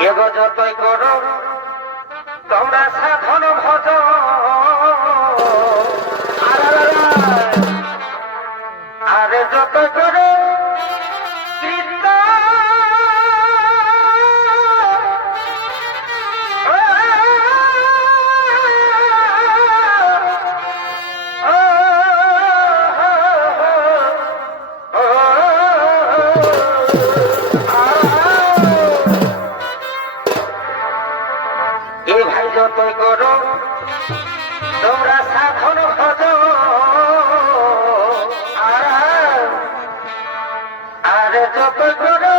এগো যতই করো তোমরা সাধন ভজ আরে যতই করো যতই করো তোমরা সাধন ভজ আরে যতই করো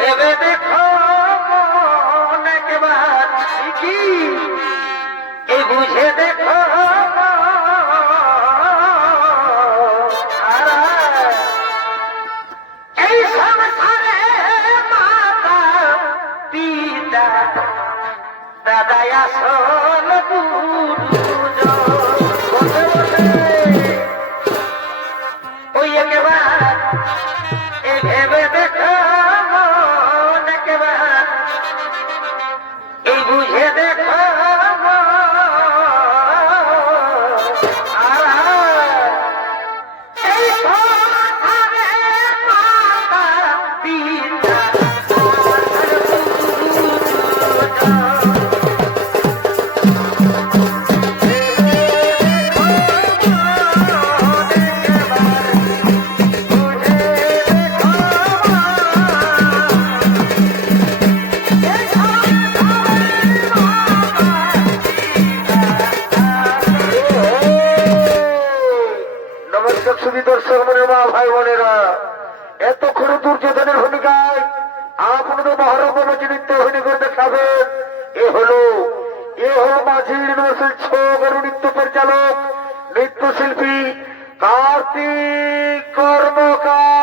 ভেবে দেখো একবার কি এই বুঝে দেখো এই সংসারে মাতা পিতা দাদা আসল ওই একবার এই ভেবে দেখো এই বুঝে দেখো এই সংসারে মাতা পিতা দর্শক মনে মা ভাই বোনেরা এতক্ষণ দুর্যোধনের ভূমিকায় আপনাদের মহরম নৃত্য অভিনয় করে দেখাবেন এ হলো মাঝির নৃত্য পরিচালক নৃত্যশিল্পী কার্তিক কর্মকার।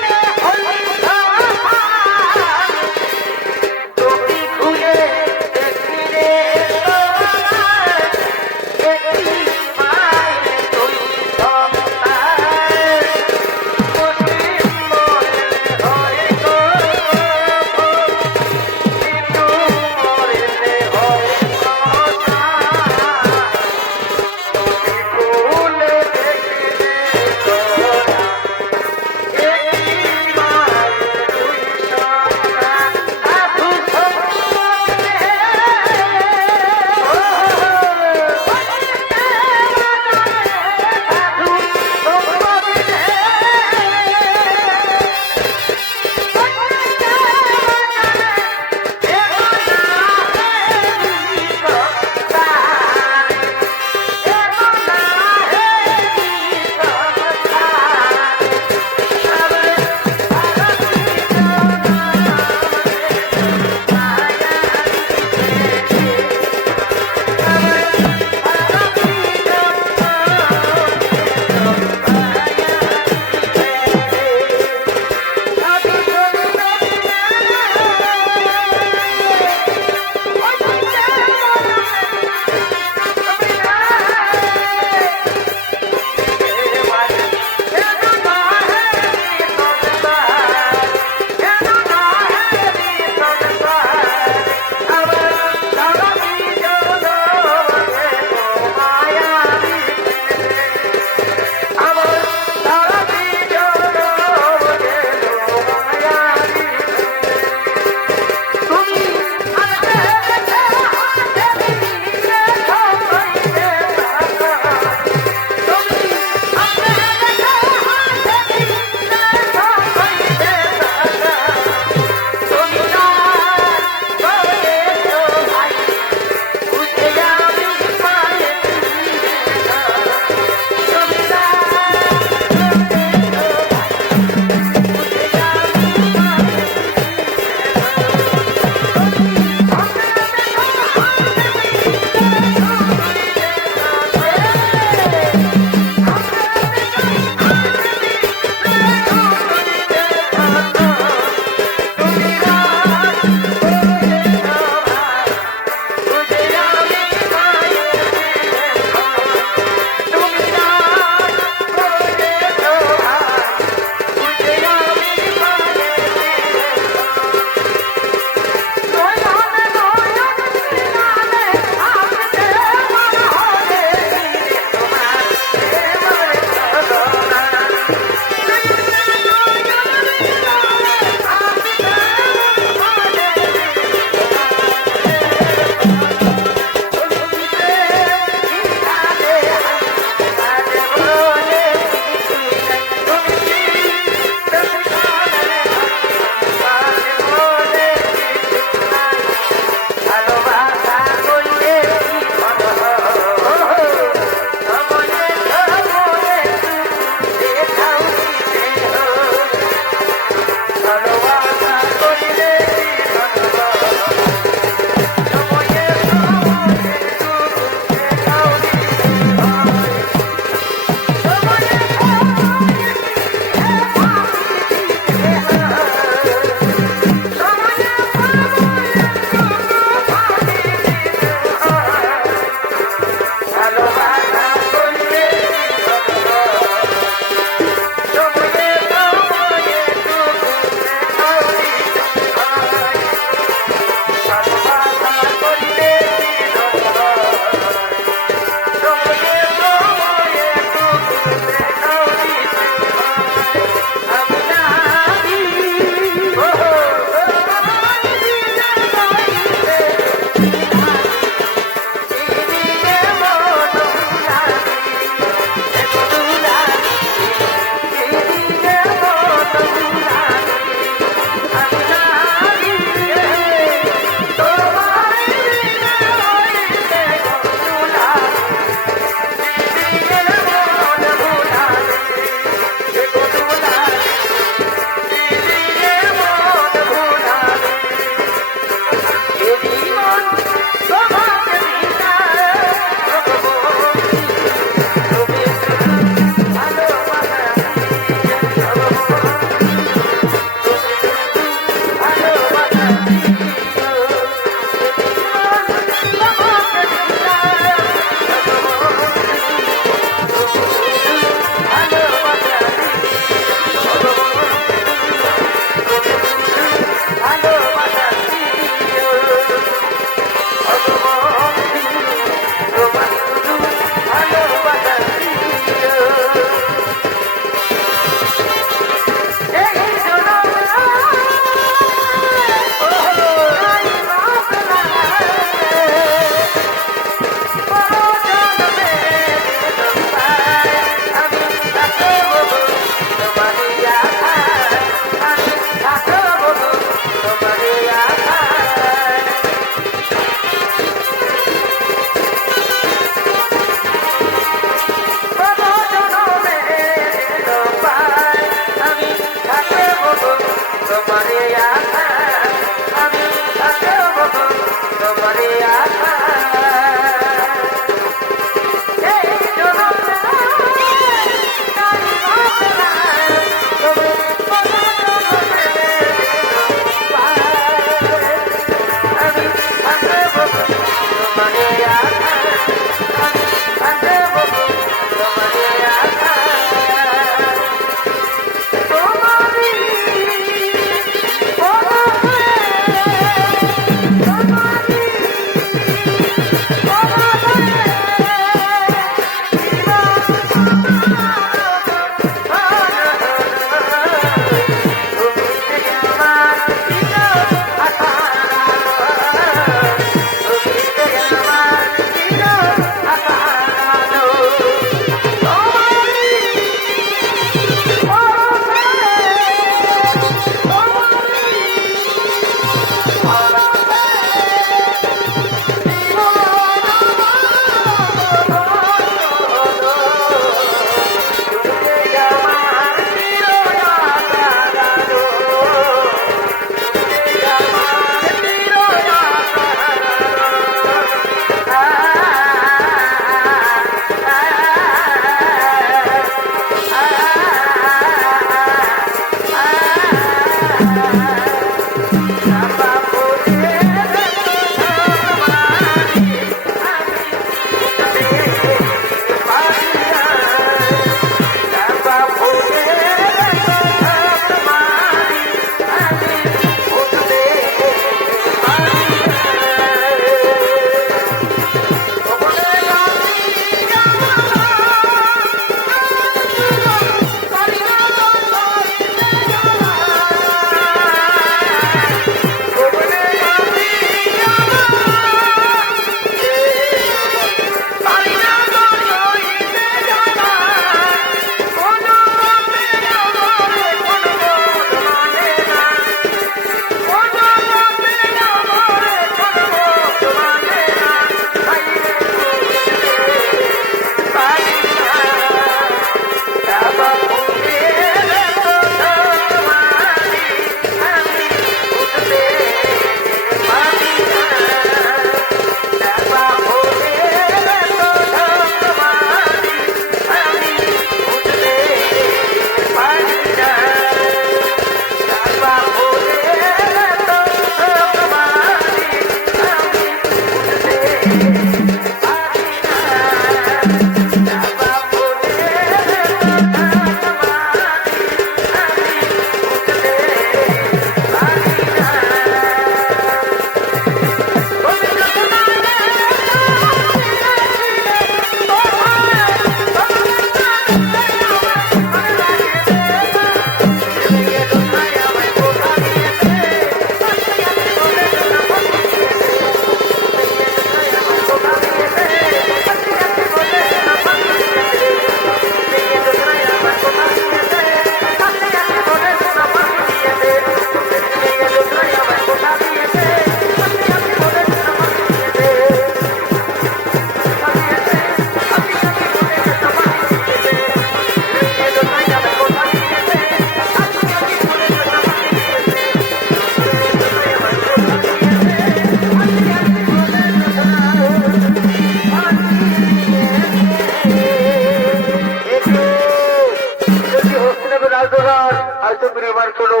হাতে বিনিময় করলো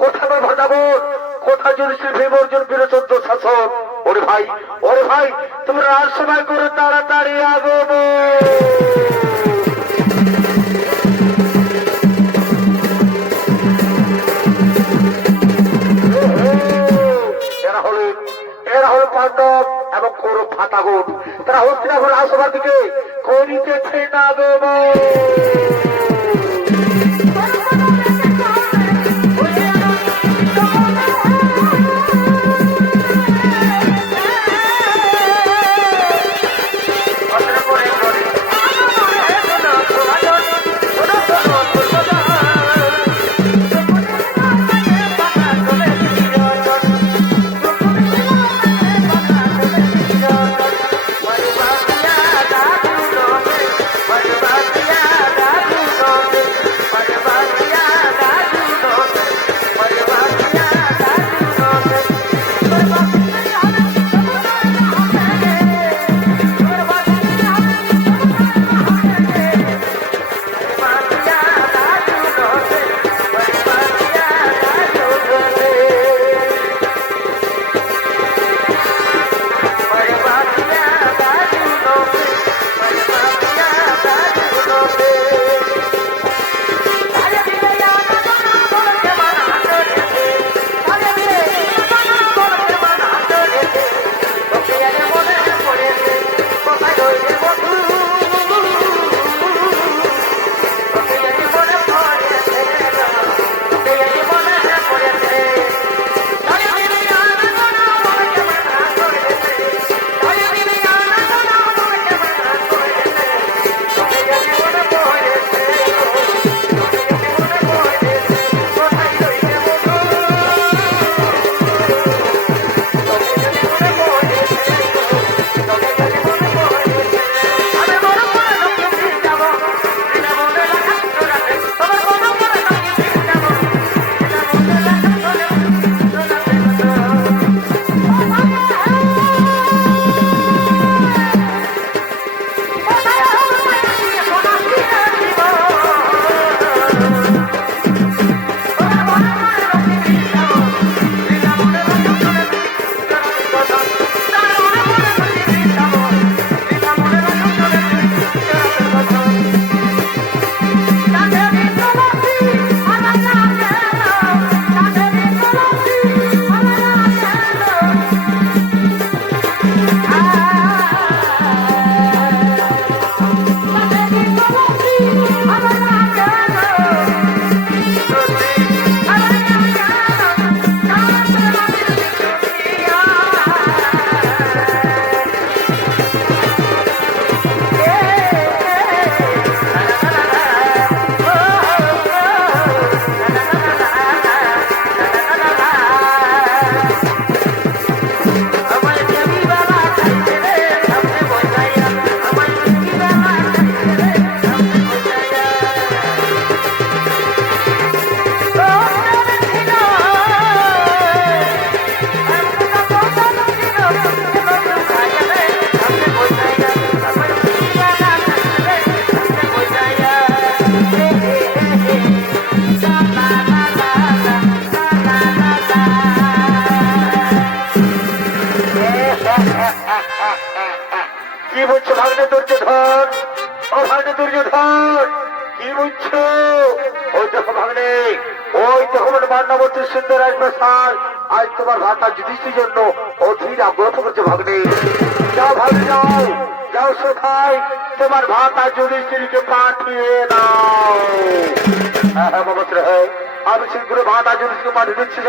কোথাবে ভাজাবো কোথা যুধিষ্ঠির ভীম অর্জুন বীরচন্দ্র শাসন। ওরে ভাই তোমরা রাজসভায় করে তাড়াতাড়ি আগমো। এরা হল পাণ্ডব এবং কৌরব ভাতাগণ। তারা হস্তিনাপুর রাজসভার দিকে করিতেছে না আগমো। কি বলছো ভাগ্নে দুর্যোধন? ও ভাগ্নে দুর্যোধন কি বুঝছো? ওই দেখো ভাগ্নে, ওই দেখো মান্যবতী সুন্দর রাজপ্রসাদ আজ তোমার ভাতা যুধিষ্ঠির জন্য অধীর আগ্রহ করছে ভাগ্নে। যাও ভাগ্নে যাও, যাও কোথায় তোমার ভাতা যুধিষ্ঠিরকে পাঠিয়ে দাও। হ্যাঁ হ্যাঁ বাবা হ্যাঁ, আমি শীঘ্র ভাতা যুধিষ্ঠিরকে পাঠিয়ে দিচ্ছি।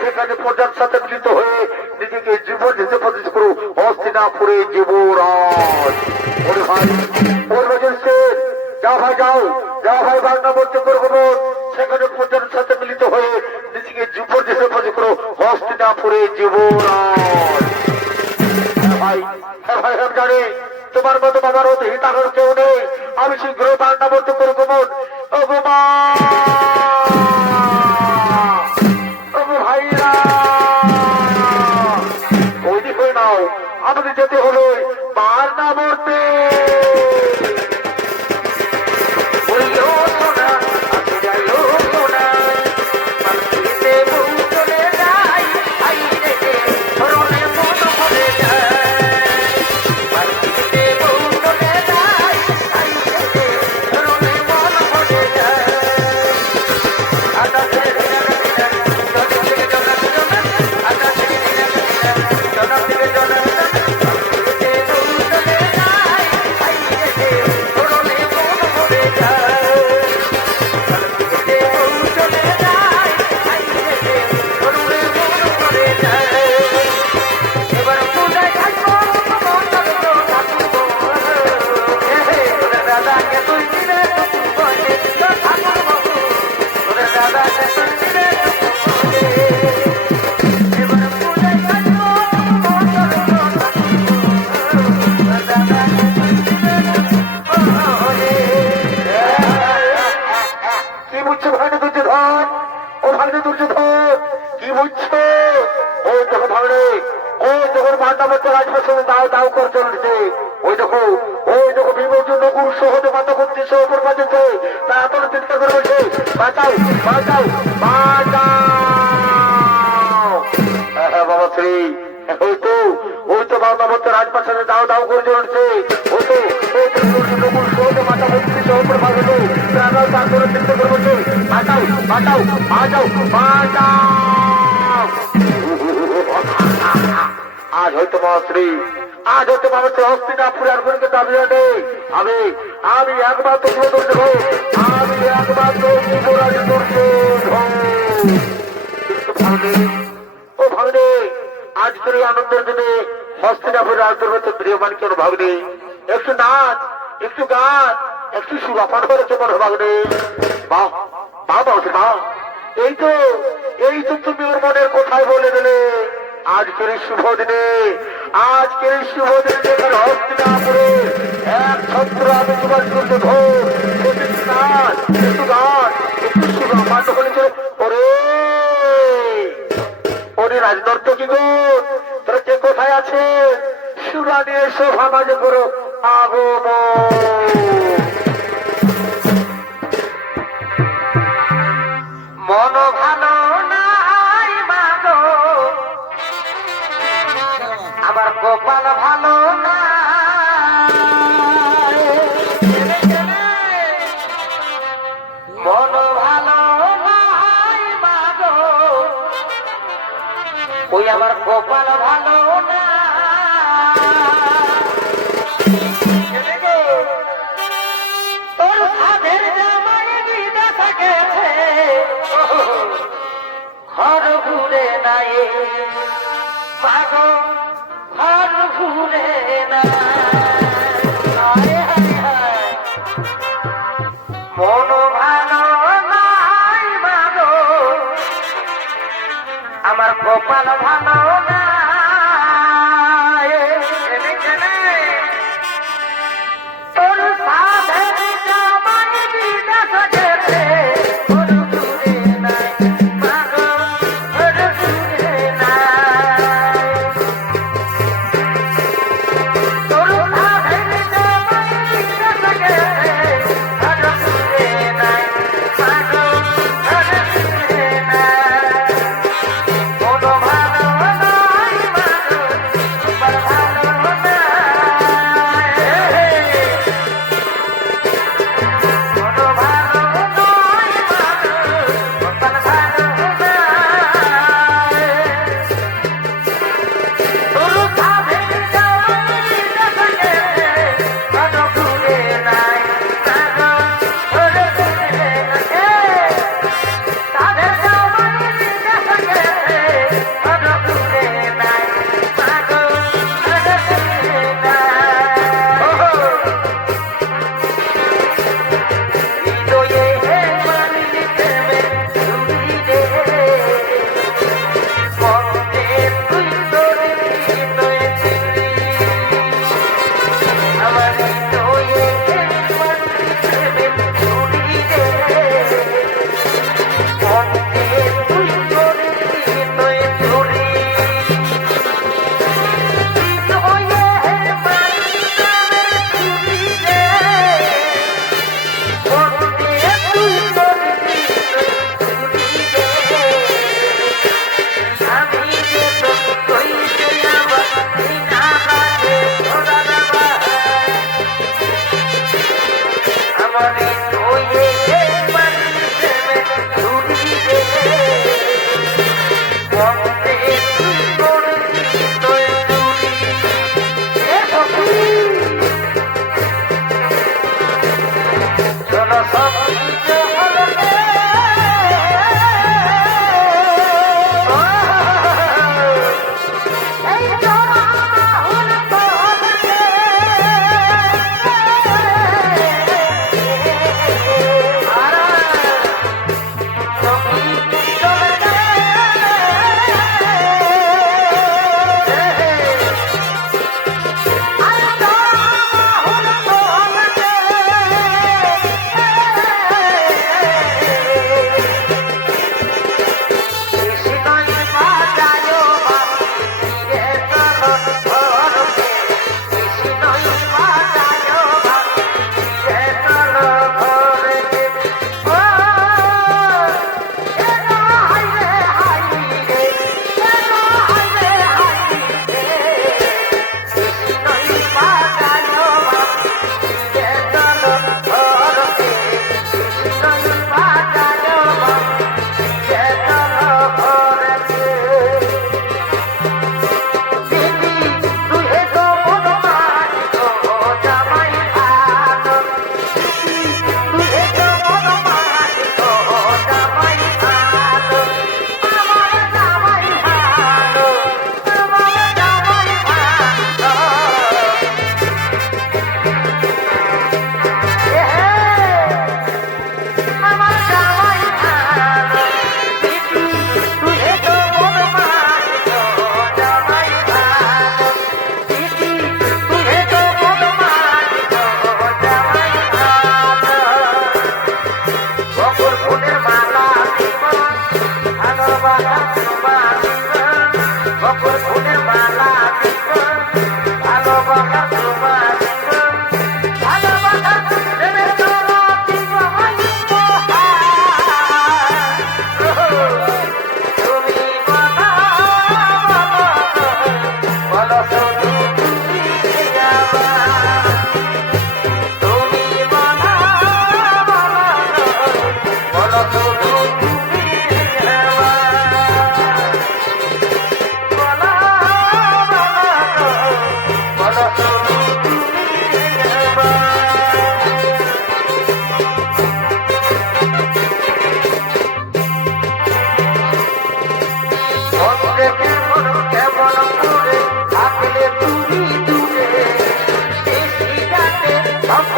সেখানে প্রজার সাথে মিলিত হয়ে নিজেকে জীবন দিতে প্রতিষ্ঠা করো হস্তিনাপুরে যুবরাজ। ওরে ভাই ওর যাও ভাই যাও, যাও ভাই বাংলাবর্তী করবো সেখানে প্রজার সাথে মিলিত হয়ে নিজেকে জীবন দিতে প্রতিষ্ঠা করো হস্তিনাপুরে যুবরাজ। হ্যাঁ ভাই আমি জানি তোমার মতো বাবার মতো হিতাগর কেউ নেই। আমি শীঘ্র বাংলাবর্তী করবো ভাইরা ওই দিক হয়ে নাও, আমাদের যেতে হলো বাংলাবর্তী। সোনা দাদাকে তুই দিলে বলে ঠাকুর বাবু তোরে দাদাকে তুই দিলে কি বুঝছো ভাগ্নে দুর্যোধন? ও ভাগ্নে দুর্যোধন কি বুঝছো? ওই দেখো ভাগ্নে, ওই যখন মাতামত রাজপ্রসাদ দাও দাও করে চলছে, ওই দেখো ভীমের জন্য গুরু সহজে মাতা করতে সে ওপর বাজেছে, তা এত চিন্তা করে বলছে বাঁচাও বাঁচাও বাঁচাও। হ্যাঁ বাবা শ্রী, ওই তো মাতামত রাজপ্রসাদে দাও দাও করে চলছে, ওই তো গুরু সহজে মাতা করতে সে ওপর বাজেছে, তারপরে চিন্তা করে বলছে বাঁচাও বাঁচাও বাঁচাও বাঁচাও। আজ হয়তো মহাশ্রী, আজ হয়তো মানুষের হস্তিনাপুরে আর কোনকে দাবি নেই। আমি একমাত্র দুর্যোধন দেব, আমি একমাত্র যুবরাজ দুর্যোধন। ও ভাগ্নে, আজকের এই আনন্দের দিনে হস্তিনাপুরের আন্তর্গত প্রিয়মান কেন ভাগ্নে, একটু নাচ, একটু গান, একটু সুরাপান করেছে মনে ভাগ্নে। বাহ বাহ বাবা বাহ, এই তো তুমি ওর মনের কোথায় বলে দিলে। আজকের এই শুভ দিনে, আজকের এই শুভ দিনে যেখানে হস্তিনাপুরে এক ছত্র আমি তোমার দুর্যোধন একটু গান একটু সুরাপান করেছে। ওরে রাজদত্ত কি গো, তোরা কে কোথায় আছে? সুরা নিয়ে শোভা মাঝে করো আগমন। মন ভালো নাই মাগো, আমার কপাল ভালো না, মন ভালো নাই মাগো, ওই আমার কপাল ভালো না। তোর সাধের জামাই বিদেশে গেছে, ঘর ঘুরে নাই মাগো, ঘর ঘুরে না। মন ভালো নাই মাগো, আমার কপাল ভালো না। তোর সাধের জামাই বিদেশে গেছে, ঘর ঘুরে নাই মাগো, ঘর ঘুরে নাই। তোর সাধের জামাই বিদেশে গেছে, ঘর ঘুরে নাই মাগো, ঘর ঘুরে নাই। মন ভালো নাই মাগো, কপাল ভালো নাই। মন ভালো নাই মাগো, কপাল ভালো নাই। তোর সাধের জামাই বিদেশে গেছে, ঘর ঘুরে নাই মাগো, ঘর ঘুরে নাই। সাধের জামাই বিদেশে গেছে, ঘর ঘুরে নাই মাগো, ঘর ঘুরে নাই। হৃদয়ে মানিনি প্রেমে তুমি রে, মনে তুই তোরে হৃদয়ে ছিলি। আমার হৃদয়ে মানিনি প্রেমে তুমি রে, মনে তুই তোরে হৃদয়ে ছিলি। হৃদয়ে মানিনি প্রেমে তুমি রে, মনে তুই তোরে হৃদয়ে ছিলি রে। আমি যে তোর কইতে আমার বিনা বাজে ধরা দেবা, আমার হৃদয়ে মানিনি প্রেমে তুমি রে, মনে তুই তোরে হৃদয়ে ছিলি। এ সখী চলো সব কিছু হলো রে। এই জোড়া হুল তোরে,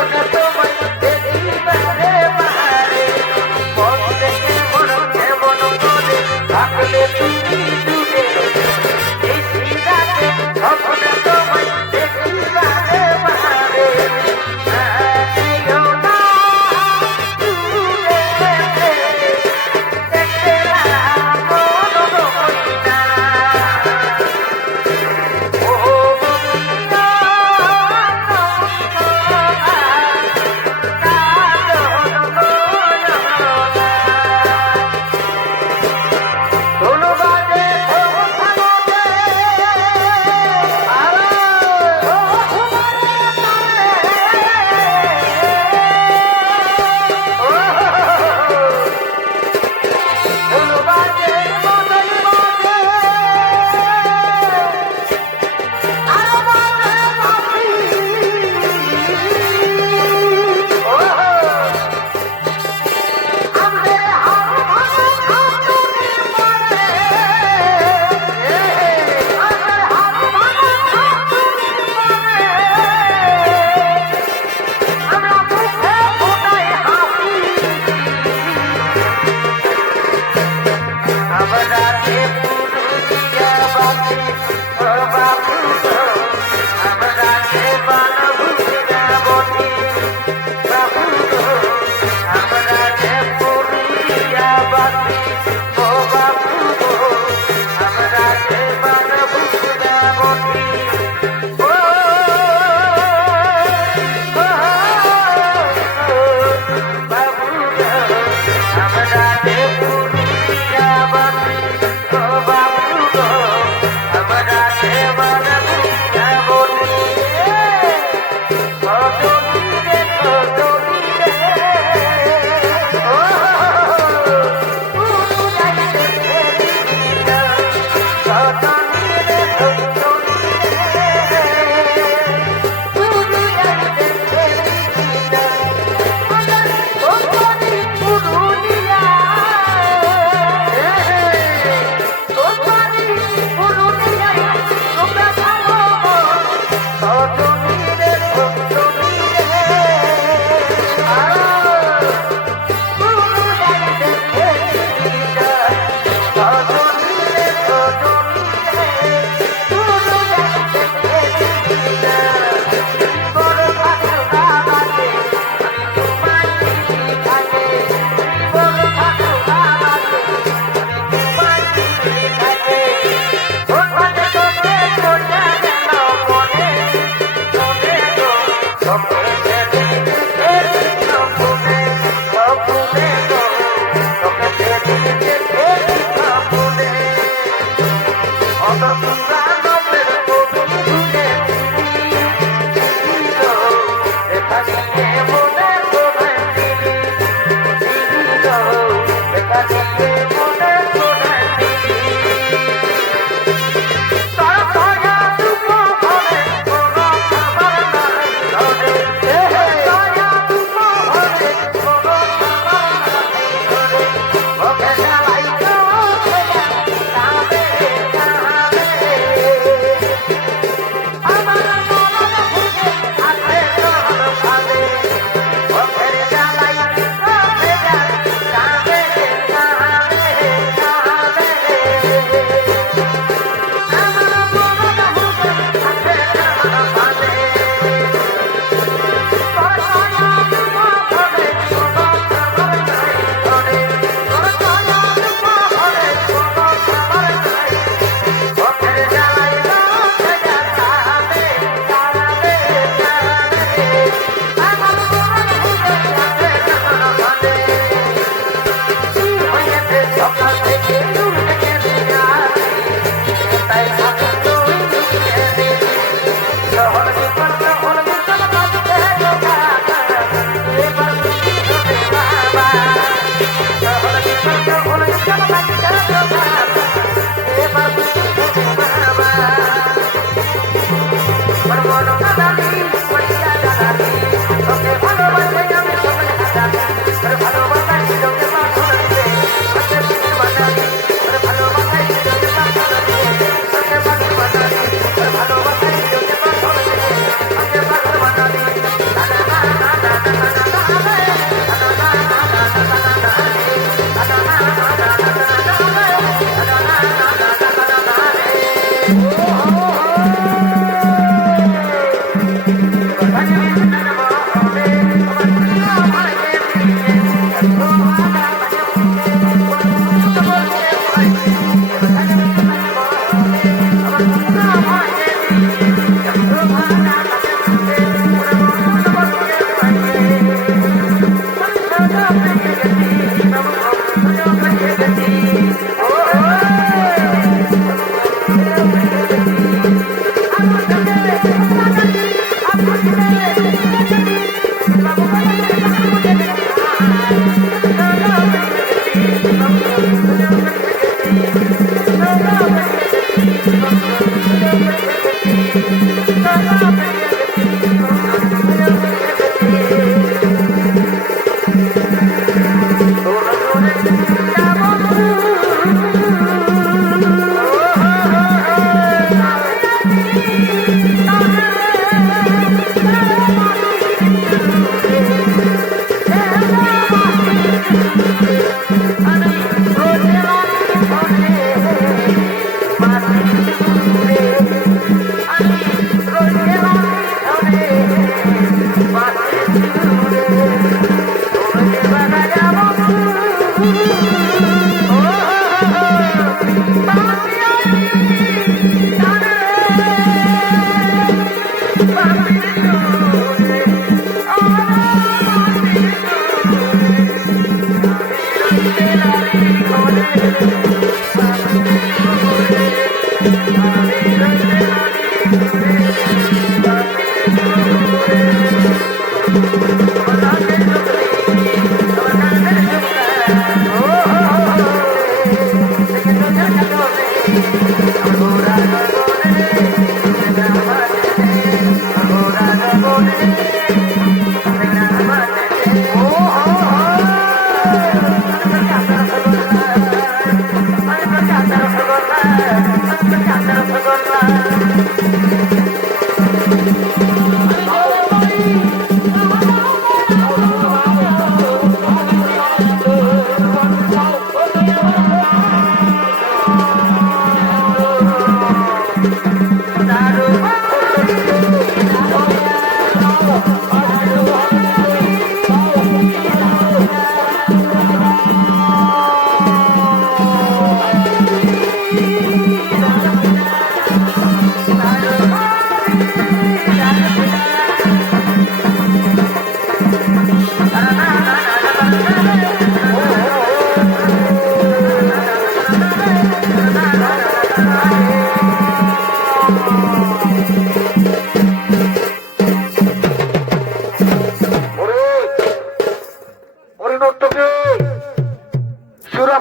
স্বপ্নে তোমায় দেখিবারে বারে মন থেকে মন কেমন করে থাকলে তুমি দূরে নিশিরাতে স্বপ্নে তোমায় দেখিবারে বারে আইও না দূরে দেখলাম মন মইনা ও মমিনা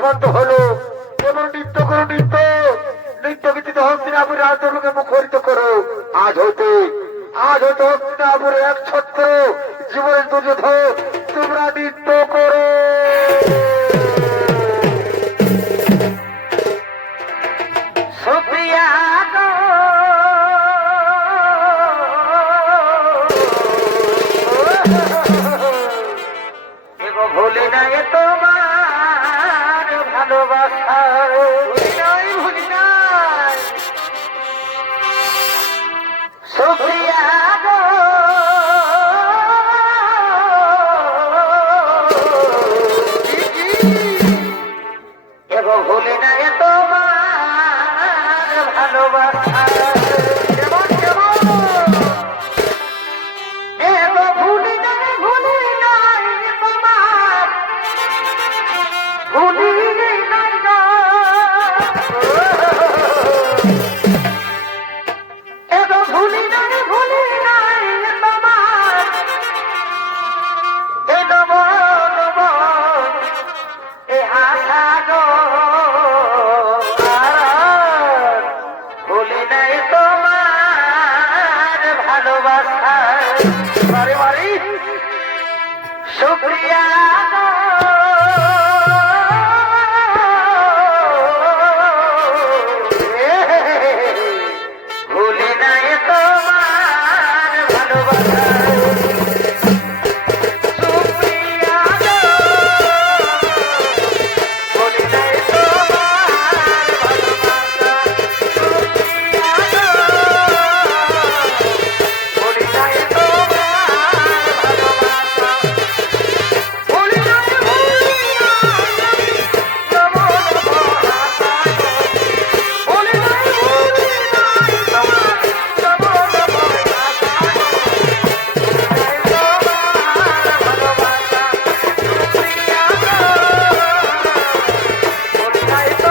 সীমান্ত হলো এবং নৃত্য করো নৃত্য নৃত্য গীতিতে হস্তিনাপুর রাজদলকে মুখরিত করো। আজ হইতে হস্তিনাপুর এক ছত্র জীবনের দুর্যোধ তোমরা নৃত্য করো। ভুলি নাই তোমার ভালোবাসা, ভুলি নাই সুপ্রিয়া গো, এগো ভুলি নাই তোমার ভালোবাসা। শুক্রিয়া ভুলি নাই তোমার ভালোবাসা। শুক্রিয়া ভুলি নাই তোমার ভালোবাসা। শুক্রিয়া ভুলি নাই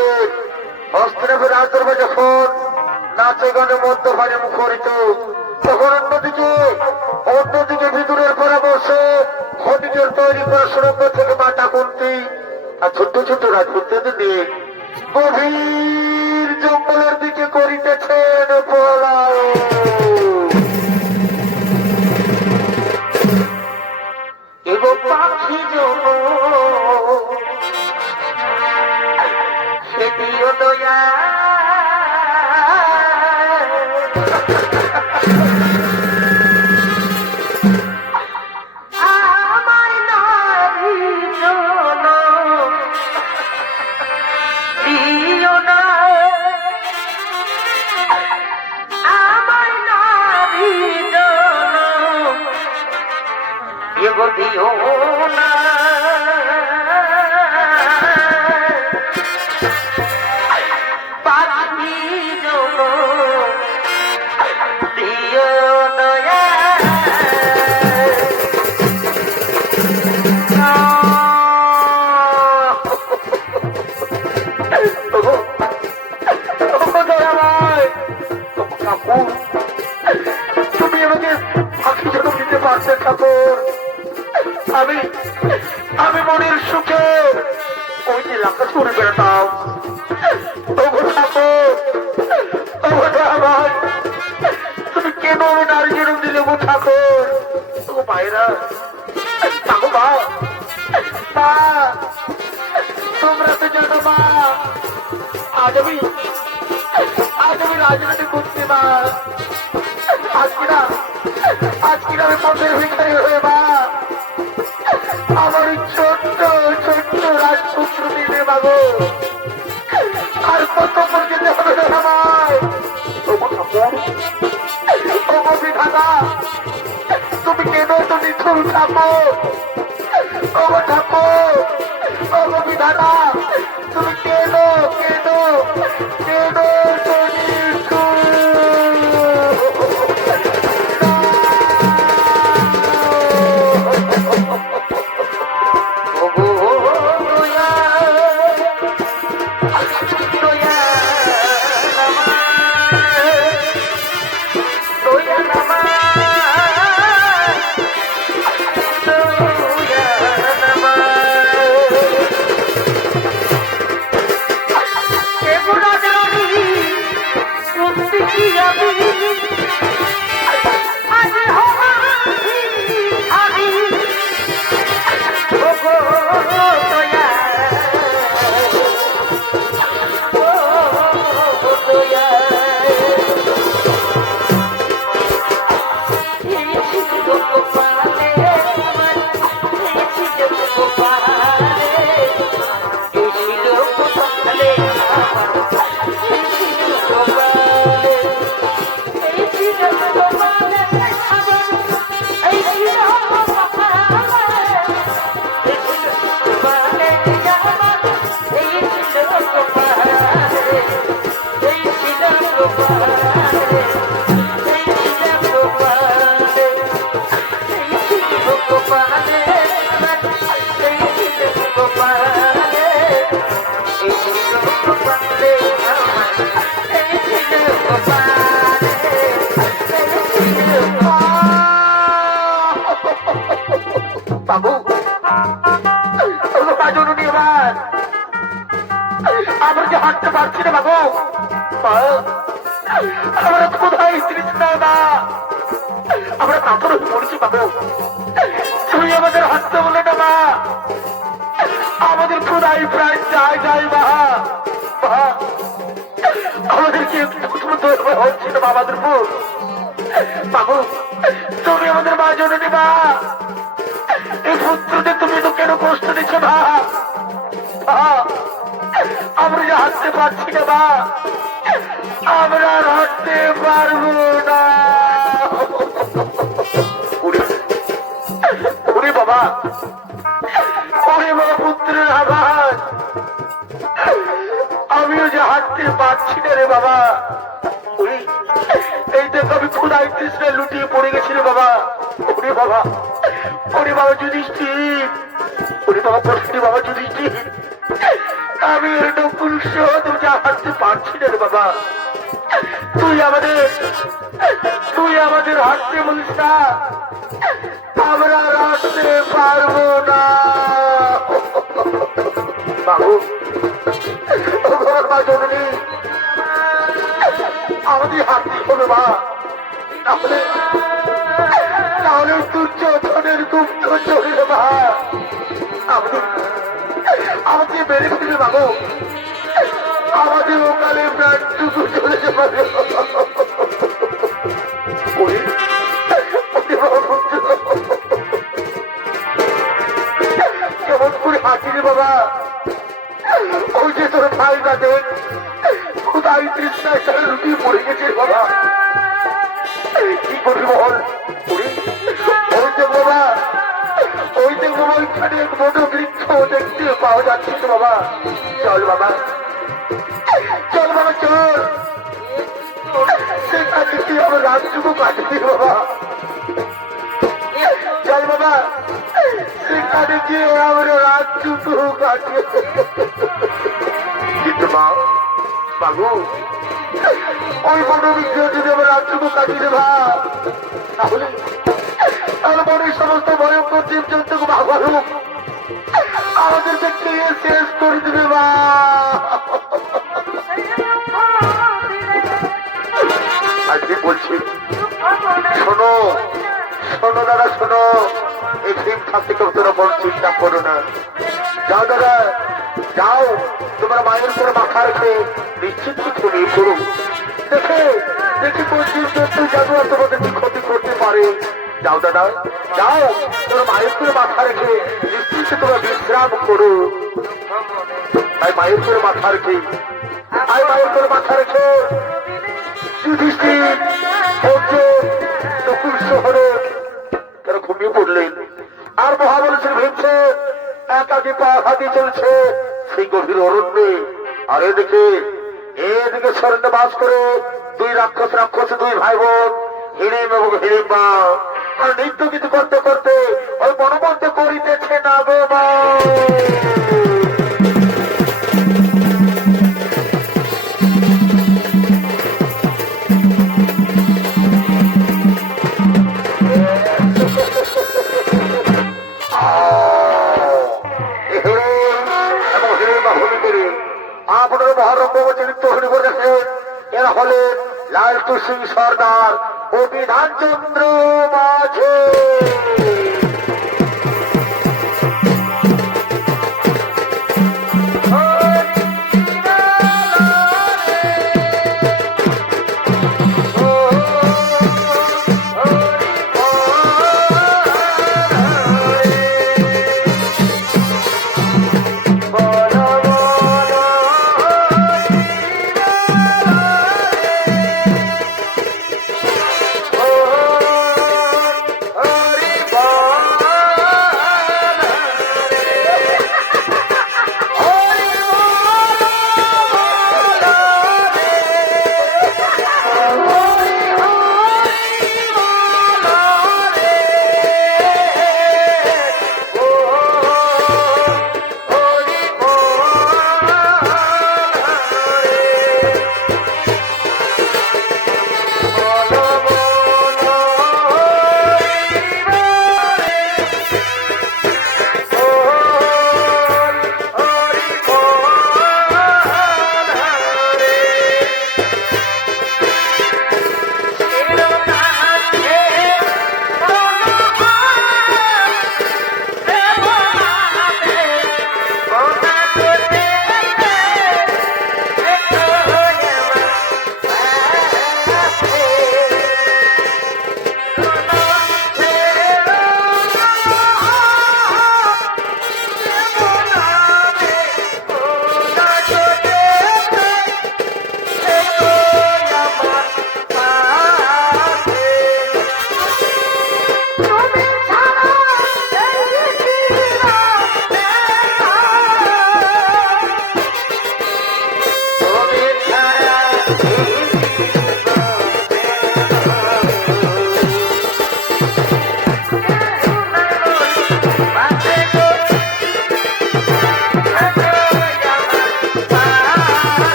করেন। হস্তিনাপুর রাজদরবার যখন নাচে গানে মদ্যপানে মুখরিত, তখন অন্যদিকে ভিতরের পরামর্শে খনিজের তৈরি করা সুরঙ্গ থেকে মাটা কুন্তি আর ছোট্ট ছোট্ট রাজপুত্রদের নিয়ে গভীর জঙ্গলের দিকে করিতেছেন পলায়ন। এবং পাখি জন সেটিও দয়া আমার নারী জন দিও না আমার নারী জন এগো দিও না পাখি জন দিও দয়া তুমি আমাকে ফাঁকি যেন দিতে পারছে ঠাকুর। আমি আমি মনের সুখে ওই এলাকা ছুড়ে বেড়াতাম। তবু ঠাকুর, তবু আমার তুমি কেন আমি নারী জন্ম দিলে গো ঠাকুর? ও মায়েরা, থাকো মা, মা, তোমরা তো জানো মা, আজ আমি রাজনীতি করছি মা। আজকে আমি পথের ভিখারি হয়ে মা আমার ছোট্ট ছোট্ট রাজপুত্র দিলে মাগো আর কত পর্যন্ত হবে না আমার। তবু ঠাকুর, তবু বিধাতা, তুমি কেন তো নিথুর ঠাকুর? তবু ঠাকুর, তবু বিধাতা, তুমি কেন কেন কেন তো নিথুর? বাবু, বাজনুনি এবার আমরা যে হাঁটতে পারছি না বাবু, আমরা কোথায় তৃষ্ণা না, আমরা কাতর হয়ে পড়ছি বাবু। তুমি আমাদের হাঁটতে বলে না মা, আমাদের কোথায় প্রায় যায় যায় মা, আমাদেরকে হচ্ছে না বাবাদের পুর। বাবু, তুমি আমাদের মা জননী মা, এই পুত্রদের তুমি তো কেন কষ্ট দিচ্ছ মা? আমরা যে হাঁটতে পারছি না মা, আমরা আর হাঁটতে পারবো না। ওরে বাবা, ওরে বাবা, পুত্রের আঘাত, আমিও যে হাঁটতে পারছি না রে বাবা। এই দেখো আমি ক্ষুধায় তৃষ্ণায় লুটিয়ে পড়ে গেছি রে বাবা। ওরে বাবা, ওরে বাবা যুধিষ্ঠির, ওরে বাবা কৃষ্ণ, বাবা যুধিষ্ঠির, আমি এর নকুল সহ যা হাঁটতে পারছি না রে বাবা। তুই আমাদের হাঁটতে বলিস না, আমরা আর হাঁটতে পারবো না। বাবু, ও বাবার মা জননী, আমাদের হাঁটতে হবে মা, তাহলে দুর্যোধনের গুপ্ত চলে মা আমাকে মেরে ফেলবে বাবু, আমাদের ওখানে প্রাণটুকু চলে যাবে। কেমন করে হাঁটি রে বাবা, ওই যে তোর ভাই কাটে কোথায় তৃষ্ণায় তারা রুটি পড়ে গেছে বাবা, কি করবি বল। ওই যে বাবা, ওইখানে এক বড় বৃক্ষ দেখতে পাওয়া যাচ্ছে তো বাবা। চল বাবা, চল বাবা, চল, সেখানে কি আমার রাতটুকু কাটবি বাবা। চল বাবা, সেখানে গিয়ে আমরা রাতটুকু কাটে। কিন্তু মা, বাবু, ওই বড় বৃক্ষ যদি আমার রাতটুকু কাটি রে ভা, তাহলে মনে সমস্ত ভয়ঙ্কর জীবজন্তুকে ভাবালু আমাদেরকে খেয়ে শেষ করে দেবে মা। আজকে বলছি, শোনো শোনো দাদা, শোনো, এই চিন্তা থেকে তোরা বড় চিন্তা করো না। যাও দাদা, যাও, তোমরা মায়ের করে মাথা রেখে নিশ্চিত কিছু নিয়ে করো। দেখি কোন জীবজন্তু জানোয়ার তোমাদেরকে ক্ষতি করতে পারে। যাও দাদা, যাও, তোমরা মায়ের করে মাথা রেখে নিশ্চিত তোমরা বিশ্রাম করো। তাই মায়ের করে মাথা রেখে, যুধিষ্ঠির অর্জুন নকুল শহরে তারা ঘুমিয়ে পড়লেন। আর মহাবলের ভেবছে একাকি পা হাতি চলছে সেই গভীর অরণ্যে। আর এদিকে স্বর্ণে বাস করে দুই রাক্ষস, দুই ভাই বোন হিড়িম এবং হিড়িম্বা, আর নৃত্য কিছু করতে করতে ওই মনোমন্ত্র করিতেছে না গো মা। আপনার মহারম্ভ নৃত্য হরি করে দেখেন, এরা হলেন লালটু সিং সর্দার ও বিধানচন্দ্র মাঝে।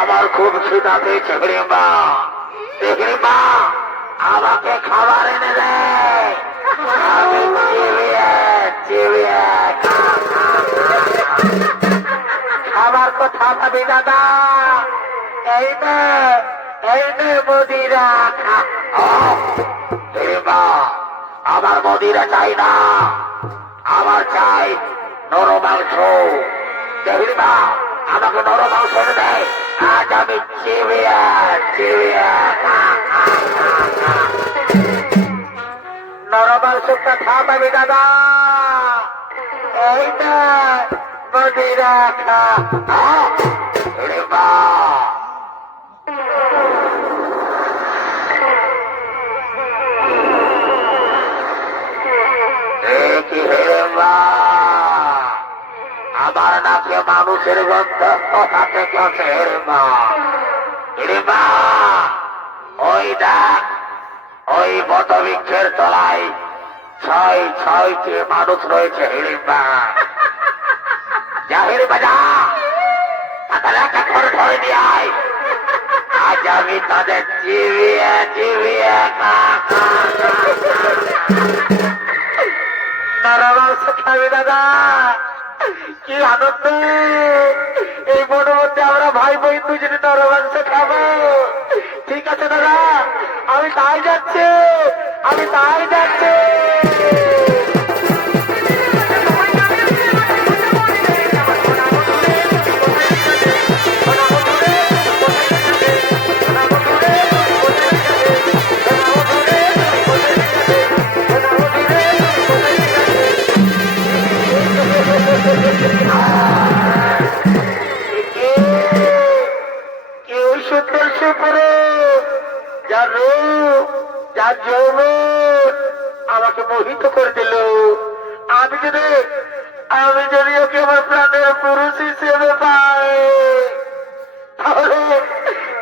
আমার খুব খিদা পেয়েছে হিড়িম্বা। হিড়িম্বা আমাকে খাবার এনে দে। আমি চিবিয়ে চিবিয়ে খাবার কথা ভাবি দাদা। এই নে মদিরা খা। হিড়িম্বা আমার মদিরা চাই না, আমার চাই নরম মাংস। হিড়িম্বা আমাকে নরম মাংস এনে দেয়। আজ আমি চিবিয়ে চিবিয়ে নরম মাংস কথা পাবি দাদা। এই না মদিরা খা। হিড়িম্বা কি হিড়িম্বা আমার নাকে মানুষের গন্ধ কোথা থেকে আছে? হিড়িম্বা হিড়িম্বা ওই দেখ, ওই বটবৃক্ষের তলায় ছয়টি মানুষ রয়েছে। হিড়িম্বা যা হিড়িম্বা যা, তাদের একটা ঘর ধরে নিয়ে আয়। আজ আমি তাদের চিবিয়ে চিবিয়ে নরমাংস খাবি দাদা। কি আনন্দ, এই মনোমধ্যে আমরা ভাই বোন দুজনে নরমাংস খাবো। ঠিক আছে দাদা, আমি তাই যাচ্ছি, আমি তাই যাচ্ছি। কেউ সুন্দর সুপুরে যার রূপ যার যৌবন আমাকে মোহিত করে দিল। আমি যদি ওকে আমার প্রাণের পুরুষ হিসেবে পাই,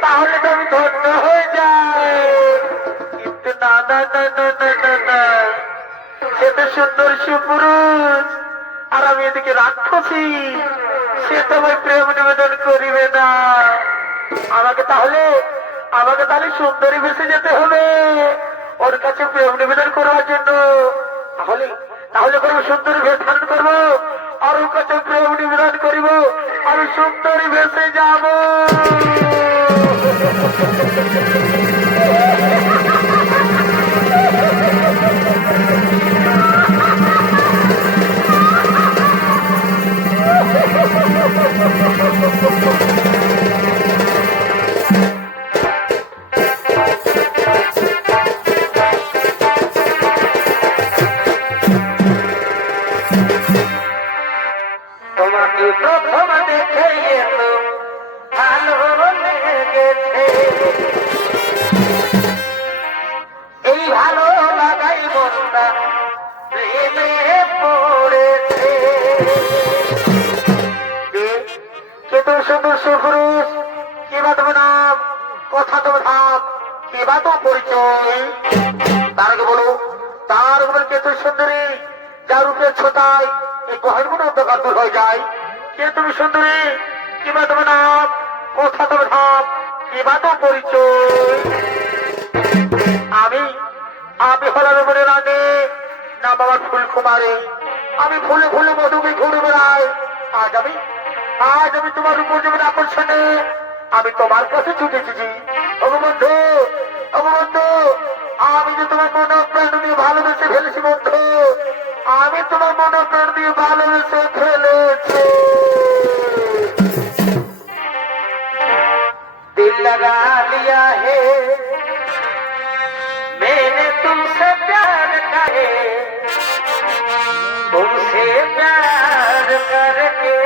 তাহলে তো আমি ধন্য হয়ে যাই। কিন্তু না না না না না না না, সে তো সুন্দর সুপুরুষ আর আমি এদিকে রাক্ষসী। সে তো আমায় প্রেম নিবেদন করিবে না। আমাকে তাহলে সুন্দরী বেশি যেতে হবে ওর কাছে প্রেম নিবেদন করার জন্য। তাহলে করবো সুন্দরী বেশ ধারণ করবো আর ওর কাছে প্রেম নিবেদন করিব, আমি সুন্দরী বেশে যাব। তোমাকে প্রথম দেখে এলো ভালো লেগেছে, এই ভালো লাগাই মনটা প্রেমে পড়েছে। কে তো সুন্দর সুপুরুষ, কে বা তোমার নাম, কথা তোমার ভাব, কে বা তো পরিচয়? তার আগে বলো, তার উপর কে তো সুন্দরী যার উপরে ছোটায় এই গহনগুলো অন্ধকার দূর হয়ে যায়। কে তুমি সুন্দরী, কিবা তোমার নাম, কথা তোমার ভাব, কিবা তো পরিচয়? আমি হলাম মনে রানে নাম আমার ফুলকুমারী। আমি ফুলে ফুলে মধুকে ঘুরে বেড়াই। আজ আমি তোমার উপর যেমন আকর্ষণে আমি তোমার কাছে ছুটেছি। বন্ধু, বন্ধু, আমি যে তোমার মন প্রাণ দিয়ে ভালোবেসে ফেলেছি বন্ধু, আমি তোমার মন প্রাণ দিয়ে ভালোবেসে ফেলেছি। दिल लगा लिया है मैंने तुमसे प्यार करे, तुमसे प्यार करके,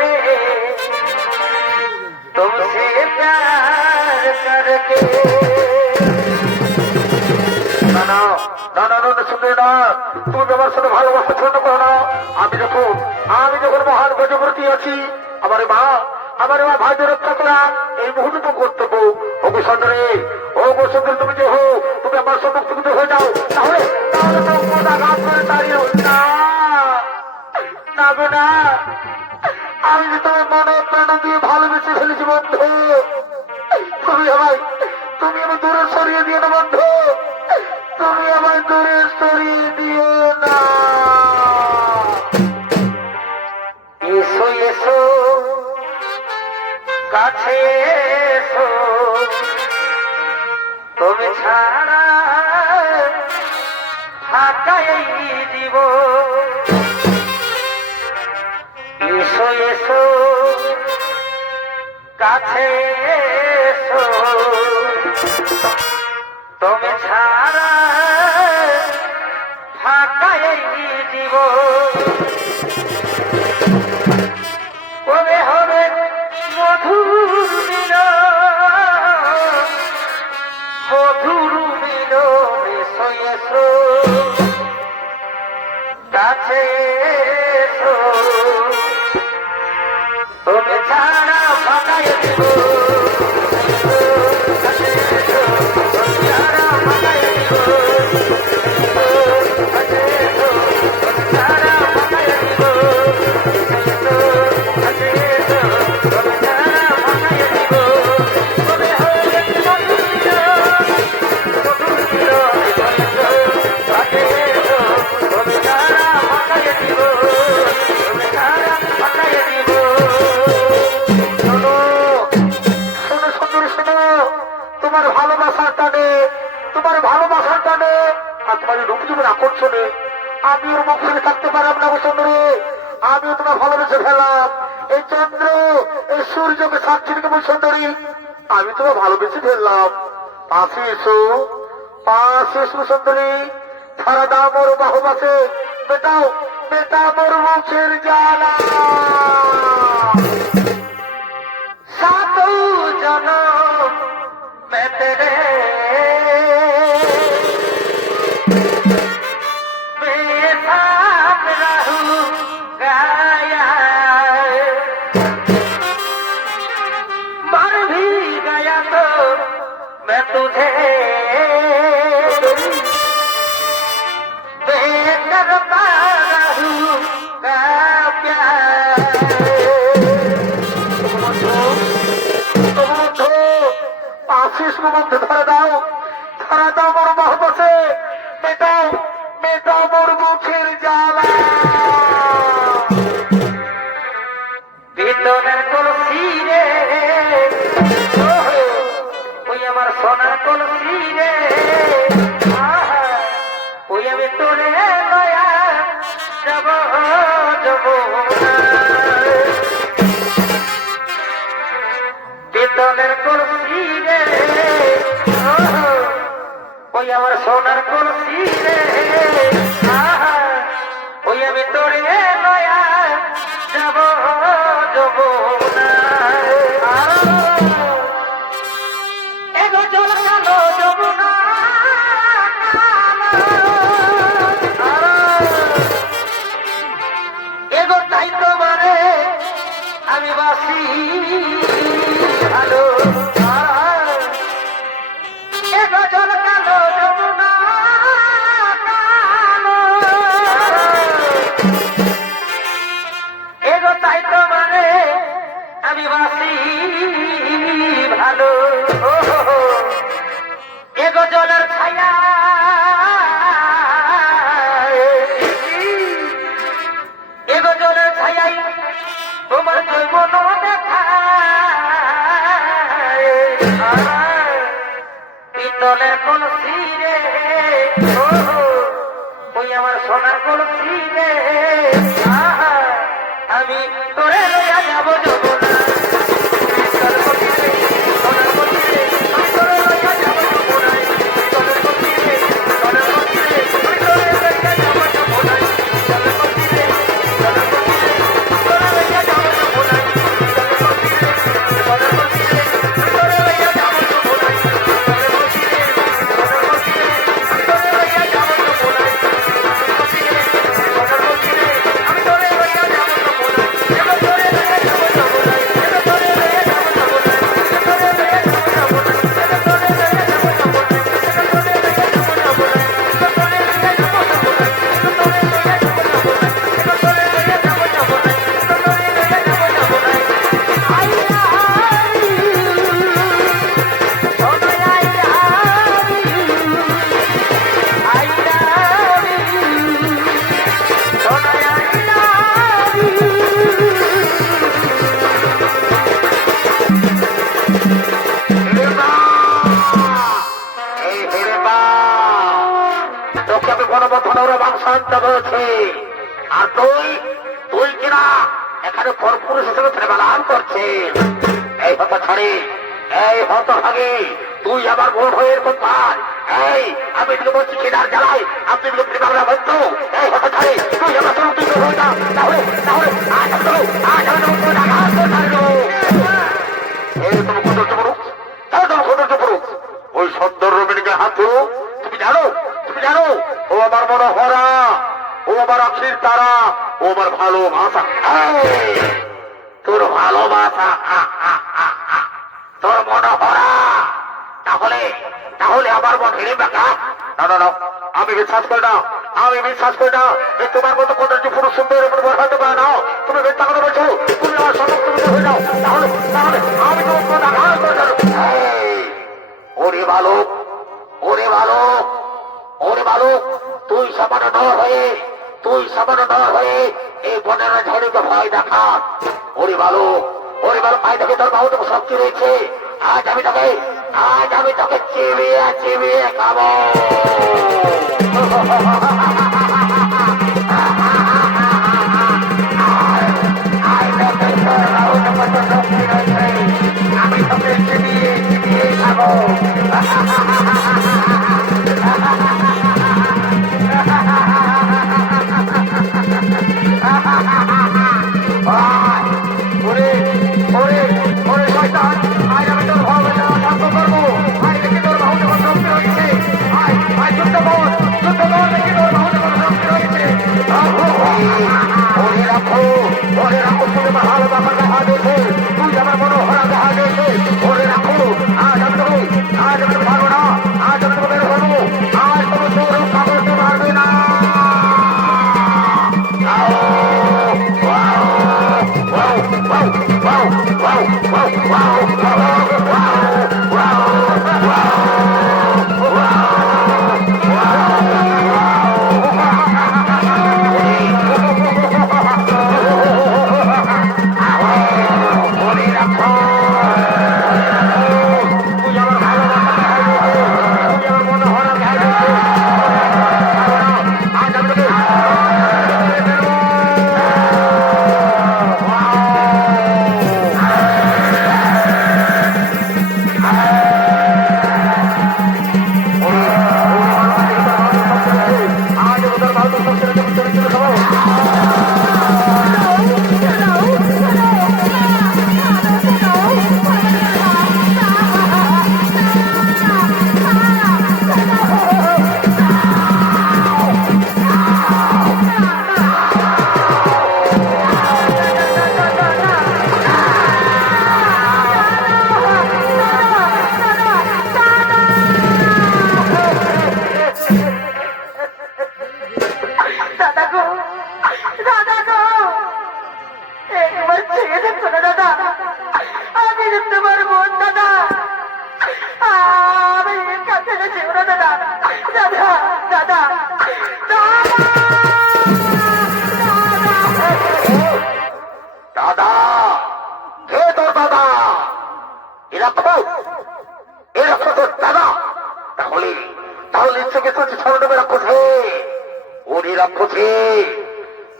तुमसे प्यार करके। না না না না না শুনবে না, তুমি আমার সাথে ভালোবাসা ছোট করো না। আমি যখন মহান গজপতি আছি, আমার মা ভাগ্য রক্ষা করা এই মুহূর্ত কর্তব্য। ওগো সুন্দরী, ওগো সুন্দরী, তুমি যে হো, তুমি আমার সম্মুখ হয়ে যাও, তাহলে আঘাত করে দাঁড়িয়ে না না গো না, আমি যে তোমার মনে প্রাণ দিয়ে ভালোবেসে ফেলেছি বন্ধু। তুমি আমি দূরে সরিয়ে দিও না বন্ধু, তুমি আমায় দূরে সরিয়ে দিও না। এসো এসো কাছে এসো, তুমি ছাড়া ফাঁকা এই জীবন। এসো এসো কাছে এসো, তুমি ছাড়া ফাঁকা এই জীবন। কবে হবে মধুর মিলন, মধুর মিলন। এসো এসো কাছে এসো, তুমি ছাড়া ফাঁকাই দিব। কাছে এসো, তুমি ছাড়া ফাঁকাই দিব। কাছে এসো, তুমি ছাড়া ফাঁকাই দিব। কাছে এসো, তুমি ছাড়া ফাঁকাই দিব। কবে হবে মধুর মিলন, মধুর মিলন। কাছে এসো, তুমি ছাড়া ফাঁকাই দিব। তুমি ছাড়া ফাঁকাই দিব। শোনো শোনো সুন্দরী, শোনো, তোমার ভালোবাসার টানে, তোমার ভালোবাসার টানে আর তোমার রূপ জীবন আকর্ষণে আমি ওর মুখ ফিরে থাকতে পারলাম না গো সুন্দরী। আমিও তোমার ভালোবেসে ফেলাম। এই চন্দ্র, এই সূর্যকে সাক্ষী রেখে বল সুন্দরী, আমি তোমার ভালোবেসে ফেললাম। পাশে এসো, পাশে এসো সুন্দরী, ছাড়া দাও মোর বাহুবাসে, মেটাও মেটাও মোর মুখের জ্বালা। सातों जन्म मैं तेरे मेरे साथ रहूंगा। मर भी गया तो मैं तुझे बेदरदा रहूंगा प्यार। আশিস মধ্যে ধরে দাও, ধরা দাও মোর বাহুবাসে, মেটাও মেটাও মোর মুখের জ্বালা। বেতনের কলসি রে, ওই আমার সোনার কলসি রে, ওই আমি তোরে লয়া যাব যাব। বেতনের কলসি রে, ওই আমার সোনার কলসি রে, ওই আমি তোরে লয়া যাব যাব না। এগো চল কালো যমুনা, এগো তাই তোমারে আমি বাসি ভালো। এগো চল কালো যমুনা, এগো তাই তোমারে আমি বাসি ভালো। এগো জলের ছায়া, এগো জলের ছায়াই তোমার জৈবন দেখা। পিতলের কলসি রে, ওই আমার সোনার কলসি রে, আমি তোরে লইয়া যাব যাব না। পিতলের কলসি রে, সোনার কলসি রে, আমি তোরে লইয়া যাব যাব না। পিতলের কলসি রে, সোনার কলসি রে, আমি তোরে লইয়া যাব যাব না। পিতলের কলসি রে, সোনার কলসি রে, আমি তোরে লইয়া যাব যাব না। পিতলের কলসি রে, সোনার কলসি রে, আমি তোরে লইয়া যাব যাব না। পিতলের কলসি রে, সোনার কলসি রে, আমি তোরে লইয়া যাব যাব না। পিতলের কলসি রে, সোনার কলসি রে, আমি তোরে লইয়া যাব যাব না। এবার তোরে লইয়া যাব যাব না। আনতে বলছি। আর তুই তুই কিনা এখানে পরপুরুষ হিসেবে প্রেমালাপ করছিস। এই হত ছাড়ি, এই হত ভাগে, তুই আমার বোন হয়ে কোথায়? এই আমি তোকে বলছি কেনার জ্বালাই আপনি তোকে প্রেমালাপ হতো। এই হত ছাড়ি, তুই আমার সঙ্গে তুই হয়ে যা, তাহলে তাহলে আজ আমি দেবো, আজ আমি দেবো, তোর আঘাত ছাড়বো। এই তুমি কত পুরুষ, তাহলে তুমি কত পুরুষ। ওই সুন্দর রবিনীকে হাত ধরো। তুমি জানো, তুমি জানো ও আমার মনোহরা, ও আমার আখির তারা, ও আমার ভালোবাসা। তোর ভালোবাসা, তোর মনোহরা। তাহলে তাহলে আমার মন হেরে বাঁকা। না না না, আমি বিশ্বাস করি না, আমি বিশ্বাস করি না। এই তোমার মতো কোন পুরুষ সুন্দর এমন বর হতে পারে না। তুমি মিথ্যা কথা বলছো, তুমি আমার সমস্ত কিছু হয়ে যাও। তাহলে তাহলে আমি তোমার কোনো আঘাত করে দেবো। ওরে বালক, ওরে বালক, ওরে বালক, তুই সামান্য ন হয়ে, তুই সামান্য ন হয়ে এই বনের ঝড়িকে ভয় দেখা। ওরে বালক, ওরে বালক, আয় দেখে তোর বাহুতে শক্তি রয়েছে। আজ আমি তোকে চিবিয়ে চিবিয়ে খাবো। আমি তোকে চিবিয়ে চিবিয়ে খাবো।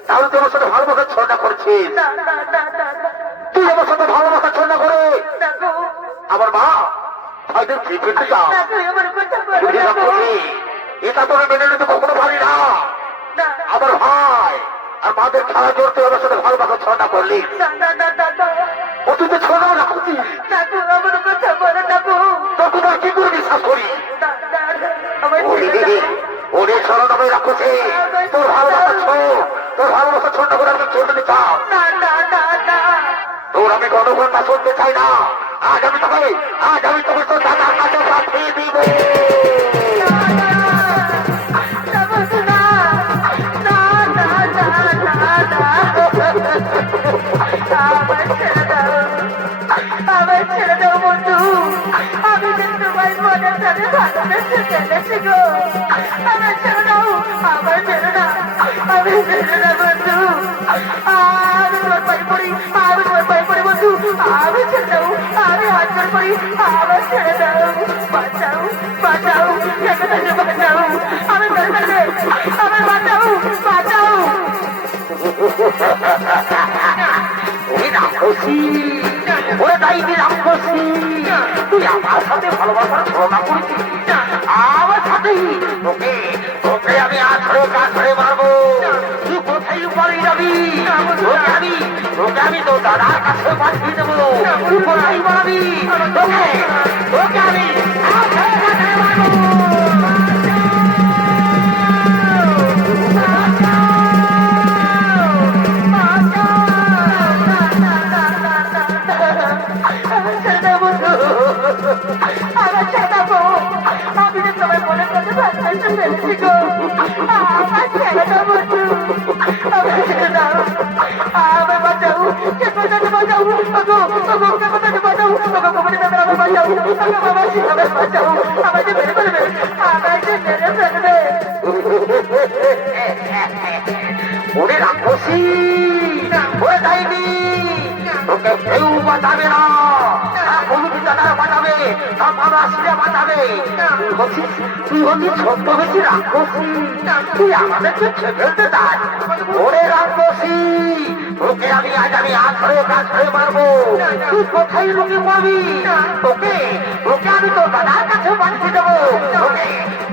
তাহলে তোমার সাথে ভালোবাসার ছড়া করছিস, তুই আমার সাথে ভালোবাসার ছড়া করে আমার মা ভাইদের ফিরতে যাও। এটা তোরা মেনে নিতে কখনো পারি না। আমার ভাই আর মাদের খেলা জোরতে আমার সাথে ভালোবাসার ছড়া করলি, ও তুই তো ছড়া রাখছি। তখন আর কি করে বিশ্বাস করি ওরে ছড়া নামে রাখছে। তোর ভালোবাসা তোর ভালোবাসা ছড়া করে আমি চলতে চাও। তোর আমি গণঘন্টা শুনতে চাই না। আজ আমি তোকে তোর দাদার কাছে পাঠিয়ে দিব। আমার ছেড়ে দাও বন্ধু, আমি কিন্তু ভাই মনের সাথে ভালোবেসে ফেলেছি গো। আমার ছেড়ে দাও, আমার ছেড়ে না, আমি ছেড়ে না বন্ধু। আমি তোর পায়ে পড়ি, আমি তোর পায়ে পড়ি বন্ধু, আমি ছেড়ে দাও, আমি হাত ধরে পড়ি, আমার ছেড়ে দাও। বাঁচাও বাঁচাও, বাঁচাও, আমি বাঁচাও, আমি বাঁচাও। ওই রাক্ষসী, ওরে ডাইনি রাক্ষসী, তুই আমার সাথে ভালোবাসার তুলনা করেছিস আমার সাথেই। তোকে তোকে আমি আছড়ে মারবো। তুই কোথায় পালিয়ে যাবি? তোকে আমি তোর দাদার কাছে পাঠিয়ে দেবো। তুই কোথায় পালাবি? তোকে তোকে আমি আছড়ে মারবো। ওরে রাক্ষসী, ওরে ডাইনি, তোকে কেউ বাঁচাবে না। দাদারা বাঁচাবে, আসলে বাঁচাবে। তুই হচ্ছিস ছোট্ট বেশি রাক্ষসী, তুই আমাদেরকে ফেলতে চাস। ওরে রাক্ষসী, তোকে আজ আমি আছড়ে মারবো। তুই কোথায় লুকিয়ে পড়বি? তোকে তোকে আমি তোর দাদার কাছে পাঠিয়ে দেবো।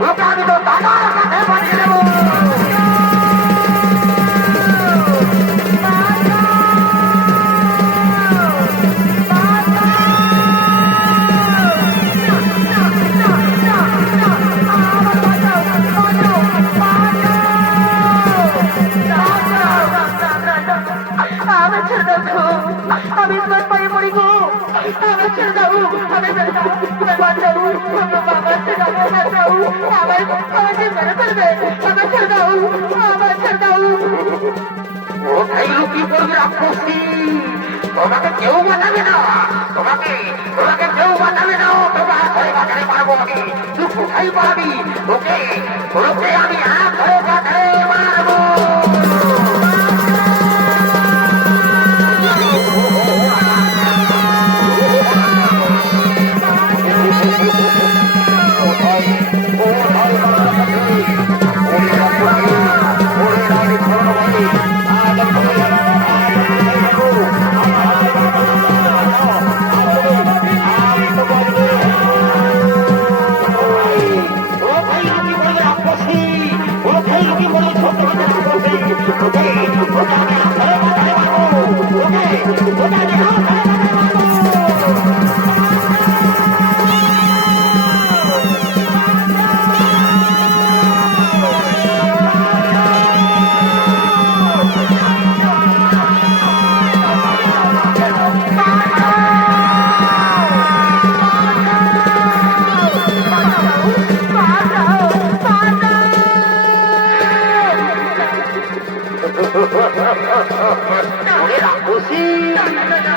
তোকে আমি তোর দাদার কাছে পাঠিয়ে দেবো। আমি তোমার পায়ে পড়ি গো, আমি ছেড়ে যাবো, আমি বাদ যাবো, বাবা ছেড়ে যাবো, আমাকে মেরে ফেলবে, আমার ছেড়ে দাও, আমার ছেড়ে দাও। কোথায় লুকিয়ে পড়বি রাক্ষসী? তোমাকে কেউ বাঁচাবে না, তোমাকে কেউ বাঁচাবে না। তোমার ঘরে বাঁচাতে পারবো আমি। তুই কোথায় পাবি? তোকে আমি বাঁচাতে মারবো।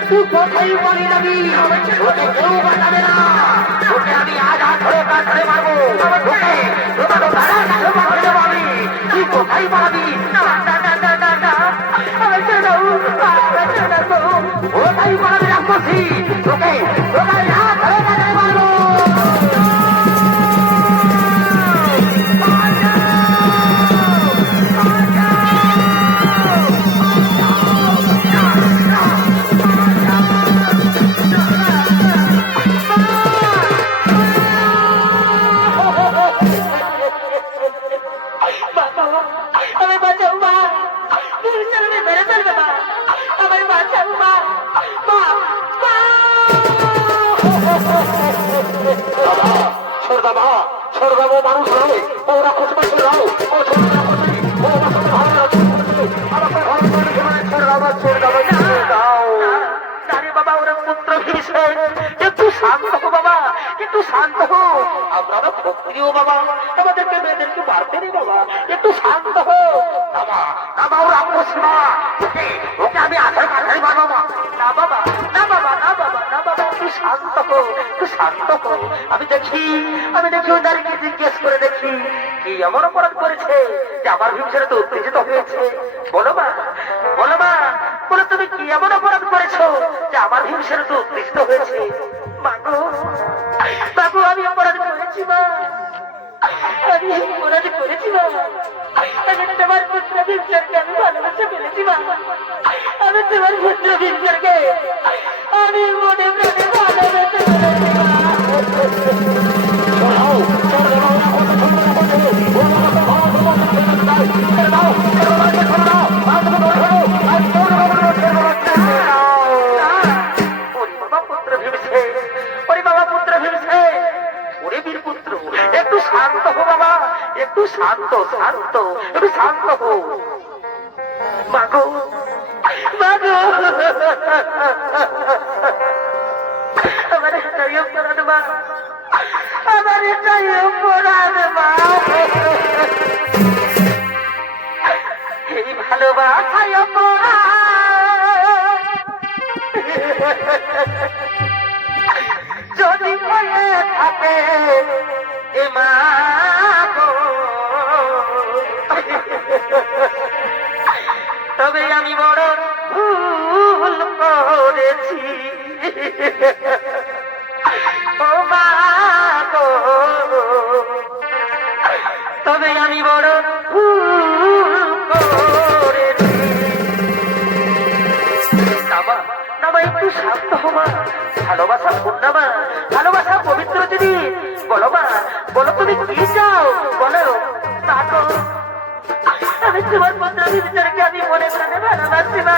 তুই কোথায় পালিয়ে যাবি? তোকে কেউ বাঁচাবে না। তোকে আমি আজ ধরে মারবো। তোকে তো দাদার কাছে পাঠিয়ে দেবো আমি। তুই কোথায় পালাবি? কোথায় পালাবি রাক্ষসী? তোকে আমি আজ ধরে মারবো। মানুষ নয়, ওরা খুশি ছেড়ে দাও। ও ছেড়ে দাও। বাবা, ওরা পুত্র হিসেবে একটু শান্ত হো বাবা, একটু শান্ত হো। আমরা তো ক্ষত্রিয় বাবা, আমাদেরকে মেয়েদেরকে মারতে নেই বাবা, একটু শান্ত হো। ওরা ওকে আমি আধার কাছে মারবো না বাবা, না বাবা, না বাবা, না বাবা, একটু শান্ত হো, একটু শান্ত হো। আমি দেখি ওদেরকে জিজ্ঞেস করে দেখি কি এমন অপরাধ করেছে যে আমার ভীমসেন তো উত্তেজিত হয়েছে। বলো মা, বলো মা, বলো তুমি কি এমন অপরাধ করেছো যে আমার ভীমসেন তো উত্তেজিত হয়েছে? মাগো, আমি অপরাধ করেছি মা, আমি অপরাধ করেছি মা। আমি তোমার পুত্র ভীমসেনকে আমি ভালোবেসে ফেলেছি মা। আমি তোমার পুত্র ভীমসেনকে আমি মনে প্রাণে ভালোবেসে ফেলেছি মা। একটু শান্ত হো বাবা, একটু শান্ত শান্ত, একটু শান্ত হো। মাগো মাগো, আমার এটাই অপরাধ মা, আমার এটাই অপরাধ মা। এই ভালোবাসাই অপরাধ। যদি হয়ে থাকে এ মা গো, তবে আমি বড় ভুল করেছি ও মা গো, তবে আমি বড় ভুল করেছি। নামা নামা, একটু শান্ত হবা। ভালোবাসা পূর্ণামা, ভালোবাসা পবিত্র জিনিস। বলো মা, বলো তুমি কি চাও, বলো। তাকো আমি তোমার পুত্র ভীমসেনকে আমি মনে প্রাণে ভালোবাসি মা।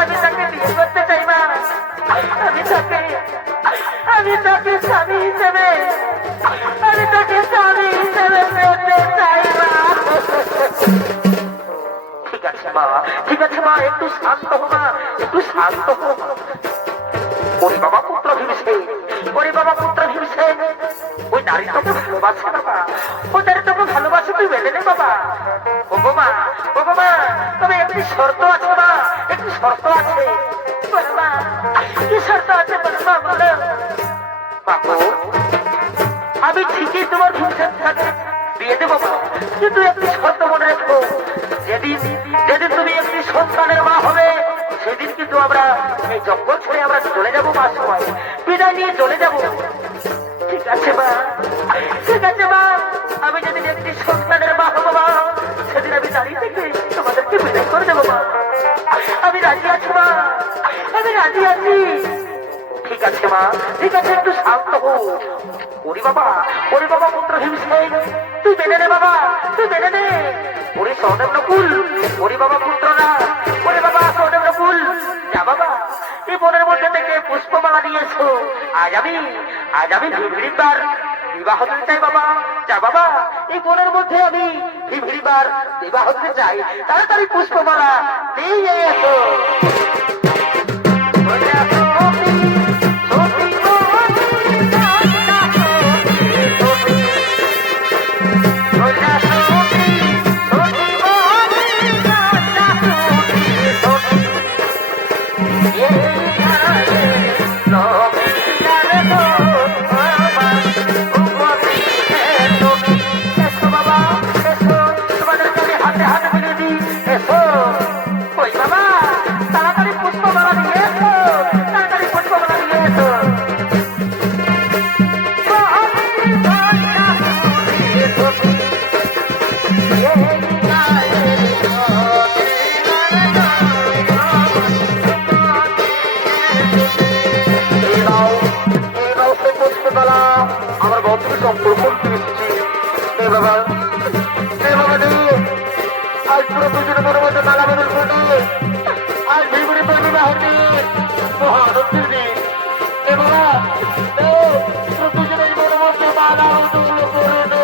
আমি তাকে বিয়ে করতে চাই মা। আমি তাকে স্বামী হিসেবে, আমি তাকে স্বামী হিসেবে পেতে চাই মা। ঠিক আছে মা, ঠিক আছে মা, একটু শান্ত হো মা, একটু শান্ত হো। ওরে বাবা পুত্র ভীমসেন, ওরে বাবা পুত্র ভীমসেন, ওই নারী তোকে ভালোবাসে বাবা, ওই নারী তোকে ভালোবাসে, তুই মেনে নে বাবা। ওগো মা, ওগো মা, তবে একটি শর্ত আছে মা, একটি শর্ত আছে। বলো মা, কি শর্ত আছে বলো মা, বলো। বাবু, আমি ঠিকই তোমার ভীমসেন থাকে বিয়ে দেবো মা, কিন্তু একটি শর্ত মনে রেখো। যেদিন যেদিন তুমি একটি সন্তানের মা হবে, সেদিন কিন্তু আমরা এই জঙ্গল ছেড়ে আমরা চলে যাবো মা, সময় বিদায় নিয়ে চলে যাবো। ঠিক আছে মা, ঠিক আছে মা, আমি যেদিন একটি সন্তানের মা হবো মা, সেদিন আমি দাঁড়িয়ে থেকে তোমাদেরকে বিদায় করে দেবো মা। আমি রাজি আছি মা, আমি রাজি আছি। ঠিক আছে মা, ঠিক আছে, একটু শান্ত হো। ওরে বাবা, ওরে বাবা পুত্র ভীমসেন, তুই মেনে নে বাবা, তুই মেনে নে। ওরে সহদেব নকুল, ওরে বাবা পুত্ররা, ওরে বাবা সহদেব নকুল, যা বাবা এই বনের মধ্যে থেকে পুষ্পমালা নিয়েছো। আজ আমি ভিভিড়িবার বিবাহ দিতে চাই বাবা। যা বাবা, এই বনের মধ্যে আমি ভিভিড়িবার বিবাহ দিতে চাই। তাড়াতাড়ি পুষ্পমালা নিয়ে এসো। বলে আসো, সতী তাড়াতাড়ি পুষ্পমালা নিয়ে এসো, তাড়াতাড়ি পুষ্পমালা নিয়ে এসো। আমার বন্ধু সম্পর্ক এসেছি। বাবা, আজ পুরো দুজনে মনে মধ্যে মালা বদল করে আজ ভিগুড়ি বিবাহ দিন, মহানন্দের দিন। এ বাবা, দুজনে মনে মধ্যে মালা বদল করে দে।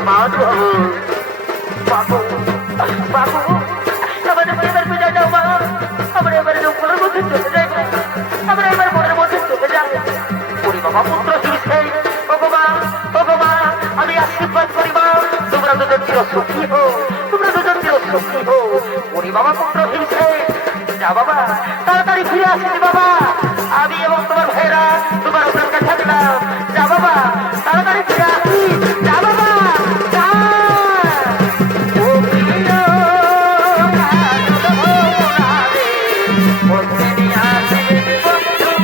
মাছ বাবু বাবু বাবু আমাদের পরিবার পূজা যাও মা আমরা এবারে জঙ্গলের মধ্যে চলে যাই আমরা এবার মনের মধ্যে চলে যাই ওরে বাবা পুত্র ফিরছে ও বাবা আমি আশীর্বাদ করি মা তোমরা দুজন চির সুখী হো তোমরা দুজন চির সুখী হো ওরে বাবা পুত্র ফিরছে যা বাবা তাড়াতাড়ি ফিরে আসিস বাবা আমি এবং তোমার ভাইরা তোমার অপেক্ষা থাকলাম যা বাবা তাড়াতাড়ি ফিরে আসিস যা বাবা যা ও প্রিয় বন্ধু